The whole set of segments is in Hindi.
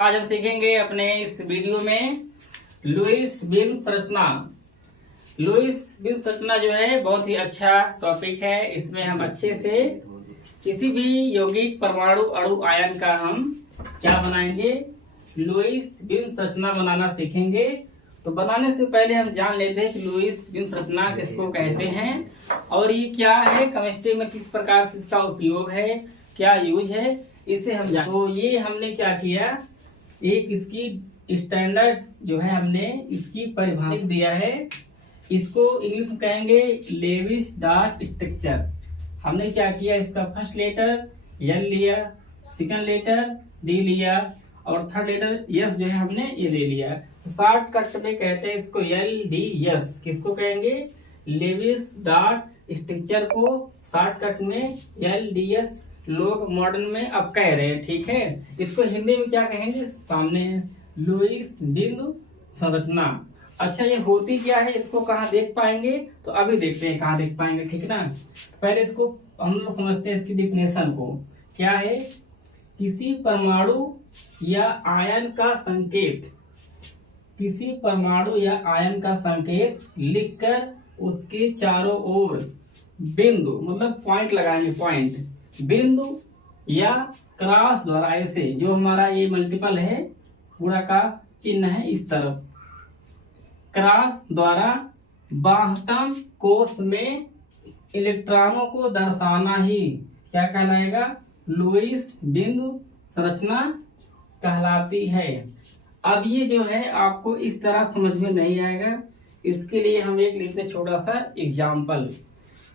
आज हम सीखेंगे अपने इस वीडियो में लुईस बिन संरचना। लुईस बिन संरचना जो है बहुत ही अच्छा टॉपिक है। इसमें हम अच्छे से किसी भी यौगिक परमाणु अणु आयन का हम क्या बनाएंगे, लुईस बिन संरचना बनाना सीखेंगे। तो बनाने से पहले हम जान लेते हैं कि लुईस बिन संरचना किसको कहते हैं और ये क्या है, केमिस्ट्री में किस प्रकार से इसका उपयोग है, क्या यूज है, इसे हम जान। तो ये हमने क्या किया, एक इसकी स्टैंडर्ड जो है हमने इसकी परिभाषा दिया है। इसको इंग्लिश में कहेंगे लेविस डॉट स्ट्रक्चर। हमने क्या किया, इसका फर्स्ट लेटर एल लिया, सेकंड लेटर डी लिया और थर्ड लेटर यस जो है हमने ये ले लिया। तो शॉर्टकट में कहते हैं इसको एल डी यस। किसको कहेंगे, लेविस डॉट स्ट्रक्चर को शॉर्टकट में एल डी एस लोग मॉडर्न में अब कह रहे हैं, ठीक है। इसको हिंदी में क्या कहेंगे, सामने लुईस बिन संरचना। अच्छा, ये होती क्या है, इसको कहाँ देख पाएंगे, तो अभी देखते हैं कहाँ देख पाएंगे, ठीक ना। पहले इसको हम लोग समझते हैं, इसकी डिफिनेशन को। क्या है, किसी परमाणु या आयन का संकेत, किसी परमाणु या आयन का संकेत लिखकर उसके चारों ओर बिंदु मतलब पॉइंट लगाएंगे, पॉइंट बिंदु या क्रॉस द्वारा, ऐसे जो हमारा ये मल्टीपल है पूरा का चिन्ह है इस तरफ, क्रॉस द्वारा बाह्यतम कोश में इलेक्ट्रॉनों को दर्शाना ही क्या कहलाएगा, लुईस बिन संरचना कहलाती है। अब ये जो है आपको इस तरह समझ में नहीं आएगा, इसके लिए हम एक लिखते छोटा सा एग्जाम्पल।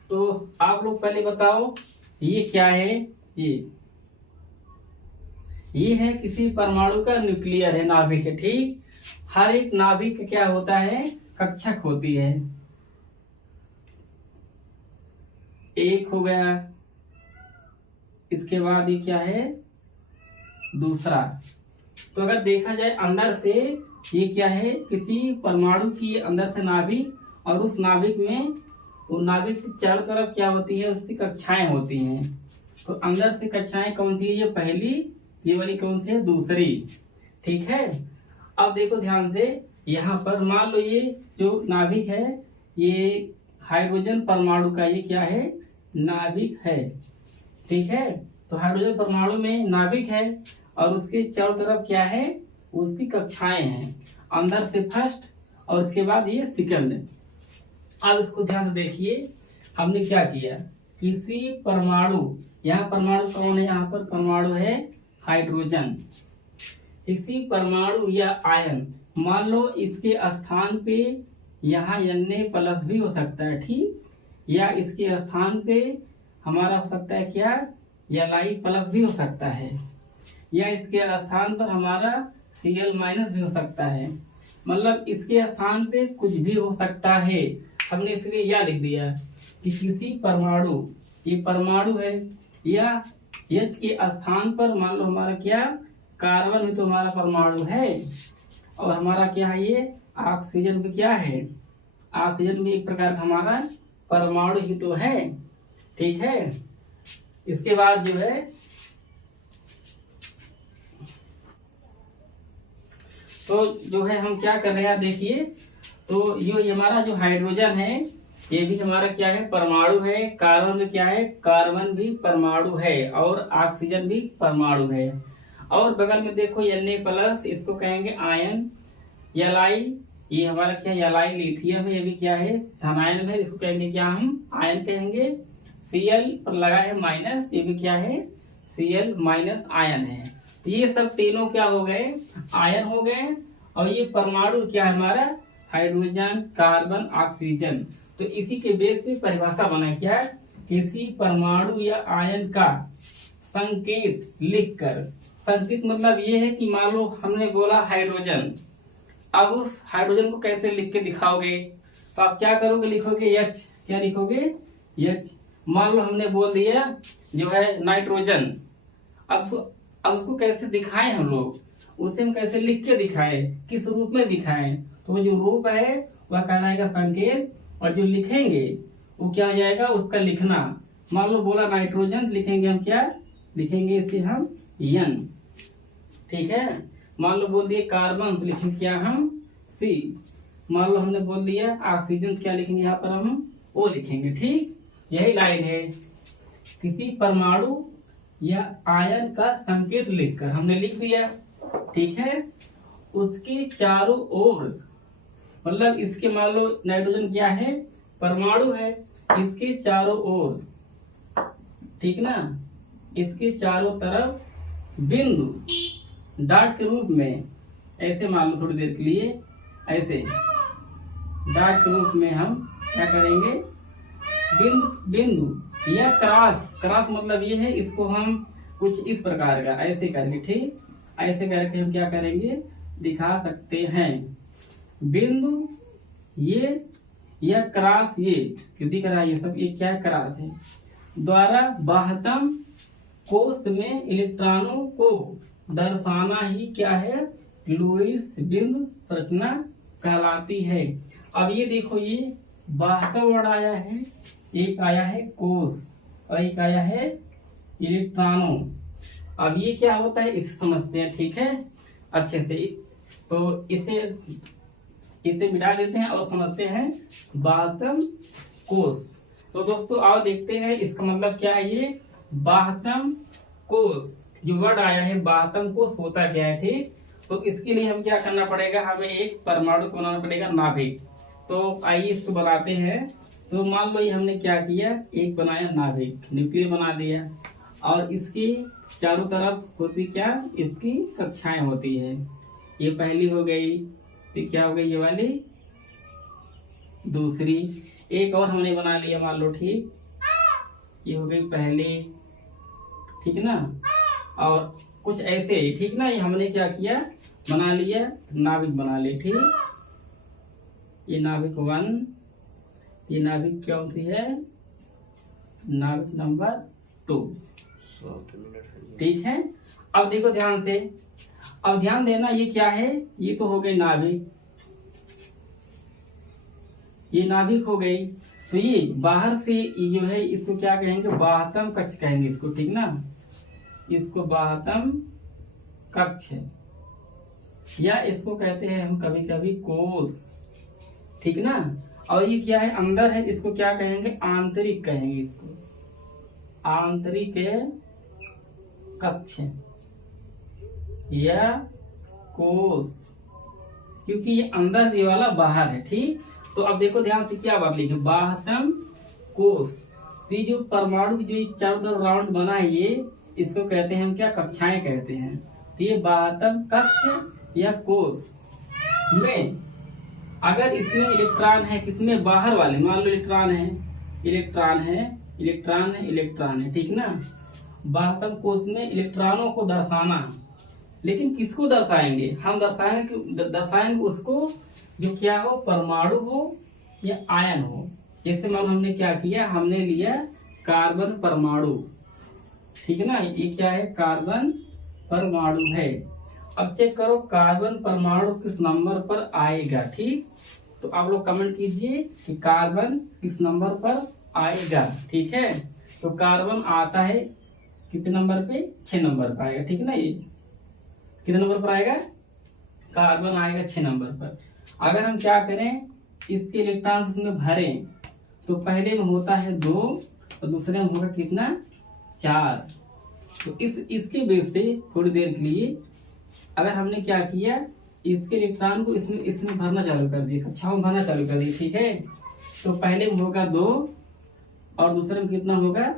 तो आप लोग पहले बताओ ये क्या है, ये है किसी परमाणु का न्यूक्लियर है, नाभिक है, ठीक। हर एक नाभिक क्या होता है, कक्षक होती है। एक हो गया, इसके बाद ये क्या है, दूसरा। तो अगर देखा जाए अंदर से ये क्या है, किसी परमाणु की अंदर से नाभिक, और उस नाभिक में वो नाभिक के चारों तरफ क्या होती है, उसकी कक्षाएं होती हैं। तो अंदर से कक्षाएं कौन सी है, ये पहली, ये वाली कौन सी है, दूसरी, ठीक है। अब देखो ध्यान से, यहाँ पर मान लो ये जो नाभिक है ये हाइड्रोजन परमाणु का ये क्या है, नाभिक है, ठीक है। तो हाइड्रोजन परमाणु में नाभिक है और उसके चारों तरफ क्या है, उसकी कक्षाएं हैं। अंदर से फर्स्ट और उसके बाद ये सेकंड। अब इसको ध्यान से देखिए, हमने क्या किया, किसी परमाणु, यहाँ परमाणु कौन है, यहाँ पर परमाणु है हाइड्रोजन। किसी परमाणु या आयन, मान लो इसके स्थान पे यहाँ Na+ भी हो सकता है, ठीक, या इसके स्थान पे हमारा हो सकता है क्या, Li+ भी हो सकता है, या इसके स्थान पर हमारा Cl- भी हो सकता है। मतलब इसके स्थान पे कुछ भी हो सकता है। हमने इसलिए यह लिख दिया कि किसी परमाणु, ये परमाणु है, या H के स्थान पर मान लो हमारा क्या, कार्बन भी तो हमारा परमाणु है, और हमारा क्या है, ये ऑक्सीजन भी क्या है, ऑक्सीजन भी एक प्रकार का हमारा परमाणु ही तो है, ठीक है। इसके बाद जो है, तो जो है हम क्या कर रहे हैं देखिए, तो ये हमारा जो हाइड्रोजन है ये भी हमारा क्या है, परमाणु है। कार्बन में क्या है, कार्बन भी परमाणु है, और ऑक्सीजन भी परमाणु है। और बगल में देखो Na+, इसको कहेंगे आयन। Li, ये हमारा क्या, Li लिथियम है, ये भी क्या है, धनायन है, इसको कहेंगे क्या, हम आयन कहेंगे। Cl पर लगा है माइनस, ये भी क्या है, Cl- आयन है। तो ये सब तीनों क्या हो गए, आयन हो गए। और ये परमाणु क्या है हमारा, हाइड्रोजन, कार्बन, ऑक्सीजन। तो इसी के बेस पे परिभाषा बना, क्या, किसी परमाणु या आयन का संकेत लिखकर। संकेत मतलब ये है कि मान लो हमने बोला हाइड्रोजन, अब उस हाइड्रोजन को कैसे लिख के दिखाओगे, तो आप क्या करोगे, लिखोगे H, क्या लिखोगे, H। मान लो हमने बोल दिया जो है नाइट्रोजन, अब उसको कैसे दिखाएं हम लोग, उसे हम कैसे लिख के दिखाएं, किस रूप में दिखाएं, तो वो जो रूप है वह कहलाएगा संकेत, और जो लिखेंगे वो क्या हो जाएगा, उसका लिखना। मान लो बोला नाइट्रोजन, लिखेंगे हम क्या, लिखेंगे इसे हम N, ठीक है। मान लो बोल दिए कार्बन तो लिखेंगे क्या हम सी। मान लो हमने बोल दिया ऑक्सीजन, क्या लिखेंगे यहाँ पर हम ओ लिखेंगे। ठीक, यही लाइन है। किसी परमाणु या आयन का संकेत लिखकर हमने लिख दिया, ठीक है। उसके चारों ओर, मतलब इसके मान लो नाइट्रोजन क्या है, परमाणु है, इसके चारों ओर, ठीक ना, इसके चारों तरफ बिंदु डॉट के रूप में, ऐसे मान लो थोड़ी देर के लिए, ऐसे डॉट के रूप में हम क्या करेंगे, बिंदु या क्रॉस मतलब ये है, इसको हम कुछ इस प्रकार का ऐसे करके, ठीक, ऐसे करके हम क्या करेंगे, दिखा सकते हैं। बिंदु ये या क्रॉस ये जो दिख रहा है, ये सब ये क्या है, क्रॉस है, द्वारा बाह्यतम कोश में इलेक्ट्रॉनों को दर्शाना ही क्या है, लुईस बिंदु संरचना कहलाती है। अब ये देखो, ये बाह्यतम वर्ड आया है, एक आया है कोश और एक आया है इलेक्ट्रॉनों। अब ये क्या होता है इसे समझते हैं, ठीक है, अच्छे से। तो इसे मिटा देते हैं और समझते हैं बाह्यतम कोश। तो दोस्तों आओ देखते हैं इसका मतलब क्या है। ये बाह्यतम कोश जो वर्ड आया है, बाह्यतम कोश होता क्या है, ठीक। तो इसके लिए हम क्या करना पड़ेगा, हमें एक परमाणु को बनाना पड़ेगा, नाभिक। तो आइए इसको बनाते हैं। तो मान लो ये हमने क्या किया, एक बनाया नाभिक, न्यूक्लियस बना दिया, और इसकी चारों तरफ होती क्या, इसकी कक्षाएं होती है। ये पहली हो गई, तो क्या हो गई ये वाली दूसरी। एक और हमने बना लिया मान लो, ठीक, ये हो गई पहली, ठीक ना, और कुछ ऐसे ही, ठीक ना। ये हमने क्या किया, बना लिया, नाभिक बना लिए, ठीक। ये नाभिक 1, ये नाभिक क्या होती है, नाभिक नंबर 2, ठीक है। अब देखो ध्यान से, अब ध्यान देना, ये क्या है, ये तो हो गई नाभिक, ये नाभिक हो गई। तो ये बाहर से ये जो है, इसको क्या कहेंगे, बाह्यतम कक्ष कहेंगे इसको, ठीक ना, इसको बाह्यतम कक्ष, या इसको कहते हैं हम कभी कभी कोश, ठीक ना। और ये क्या है, अंदर है, इसको क्या कहेंगे, आंतरिक कहेंगे इसको, आंतरिक कक्ष या कोश, क्योंकि ये अंदर, ये वाला बाहर है, ठीक। तो अब देखो ध्यान से क्या बात लिखे, बाह्यतम कोश। ये जो परमाणु जो चारों तरफ राउंड बना है, ये इसको कहते हैं हम क्या, कक्षाएं कहते हैं। तो ये बाह्यतम कक्ष या कोश में अगर इसमें इलेक्ट्रॉन है, किसमें, बाहर वाले, मान लो इलेक्ट्रॉन है, इलेक्ट्रॉन है, इलेक्ट्रॉन है, इलेक्ट्रॉन है, ठीक ना। बाह्यतम कोश में इलेक्ट्रॉनों को दर्शाना, लेकिन किसको दर्शाएंगे, हम दर्शाएंगे उसको जो क्या हो, परमाणु हो या आयन हो। जैसे मान हमने क्या किया, हमने लिया कार्बन परमाणु, ठीक ना, ये क्या है, कार्बन परमाणु है। अब चेक करो कार्बन परमाणु किस नंबर पर आएगा, ठीक। तो आप लोग कमेंट कीजिए कि कार्बन किस नंबर पर आएगा, ठीक है। तो कार्बन आता है कितने नंबर पे, 6 नंबर पर आएगा, ठीक ना। ये कितने नंबर पर आएगा, कार्बन आएगा 6 नंबर पर। अगर हम क्या करें, इसके इलेक्ट्रॉन इसमें भरें, तो पहले में होता है 2 और दूसरे में होगा कितना, 4। तो इसके बेस पे थोड़ी देर के लिए अगर हमने क्या किया, इसके इलेक्ट्रॉन को इसमें भरना चालू कर दिया, कक्षाओं में भरना चालू कर दिया, ठीक है। तो पहले में होगा 2 और दूसरे में कितना होगा,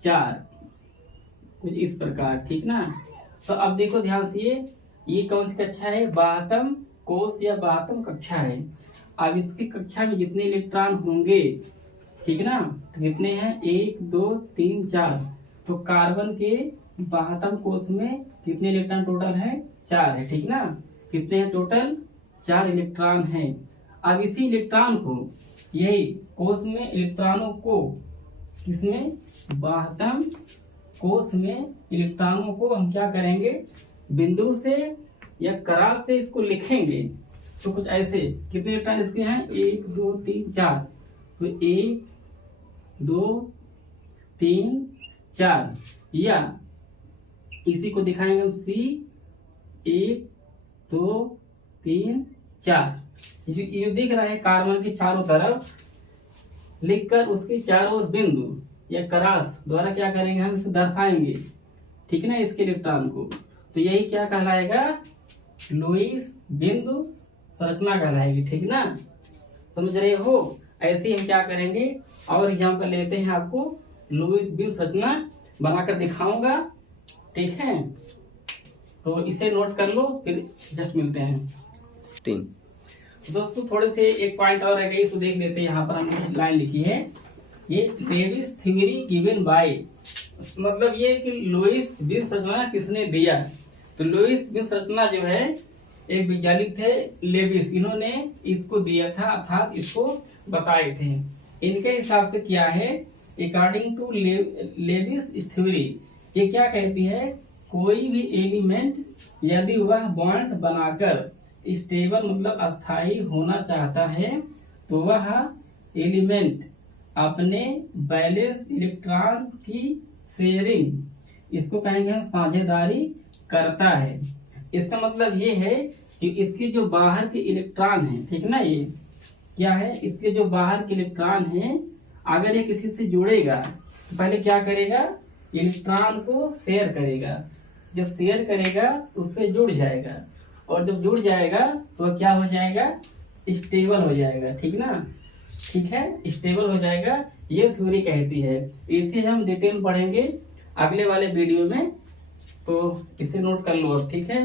4, कुछ इस प्रकार, ठीक ना। तो अब देखो ध्यान से, ये कौन सी कक्षा है, बाह्यतम कोश या बाह्यतम कक्षा है। अब इसकी कक्षा में जितने इलेक्ट्रॉन होंगे, ठीक ना, तो कितने हैं, 1 2 3 4। तो कार्बन के बाह्यतम कोश में कितने इलेक्ट्रॉन टोटल है, 4 है, ठीक ना। कितने हैं टोटल, 4 इलेक्ट्रॉन हैं। अब इसी इलेक्ट्रॉन को, यही कोश में इलेक्ट्रॉनों को, किसमें, बाह्यतम कोश में इलेक्ट्रॉनों को हम क्या करेंगे, बिंदु से या करार से इसको लिखेंगे। तो कुछ ऐसे, कितने इलेक्ट्रॉन इसके हैं, 1 2 3 4। तो 1 2 3 4, या इसी को दिखाएंगे हम C 1 2 3 4 ये दिख रहा है कार्बन के चारों तरफ, लिखकर उसके चारों बिंदु या क्रॉस द्वारा क्या करेंगे, हम इसे दर्शाएंगे, ठीक है ना, इसके इलेक्ट्रॉन को। तो यही क्या कहलाएगा, लुईस बिंदु संरचना कहलाएगी, ठीक ना, समझ रहे हो। ऐसे ही हम क्या करेंगे, और एग्जाम्पल लेते हैं, आपको लुईस बिंदु संरचना बनाकर दिखाऊंगा, ठीक है। तो इसे नोट कर लो, फिर जस्ट मिलते हैं। दोस्तों थोड़े से एक पॉइंट और रह गई, इसको देख लेते हैं। यहाँ पर हमने लाइन लिखी है, ये लेविस थ्योरी गिवन बाय, मतलब ये कि लुईस बिंदु संरचना किसने दिया। तो लुईस बिंदु संरचना जो है एक वैज्ञानिक थे लेविस, इन्होंने इसको दिया था, अर्थात इसको बताए थे। इनके हिसाब से क्या है, अकॉर्डिंग टू लेविस थ्योरी, ये क्या कहती है, कोई भी एलिमेंट यदि वह बॉन्ड बनाकर स्टेबल मतलब अस्थाई होना चाहता है, तो वह एलिमेंट अपने बैलेंस इलेक्ट्रॉन की शेयरिंग, इसको कहेंगे हम साझेदारी करता है। इसका मतलब ये है कि इसके जो बाहर के इलेक्ट्रॉन हैं, ठीक ना, ये क्या है, इसके जो बाहर के इलेक्ट्रॉन हैं, अगर ये किसी से जुड़ेगा तो पहले क्या करेगा, इलेक्ट्रॉन को शेयर करेगा। जब शेयर करेगा तो उससे जुड़ जाएगा, और जब जुड़ जाएगा तो क्या हो जाएगा, स्टेबल हो जाएगा, ठीक ना, ठीक है, स्टेबल हो जाएगा, ये थ्योरी कहती है। इसे हम डिटेल पढ़ेंगे अगले वाले वीडियो में, तो इसे नोट कर लो अब, ठीक है।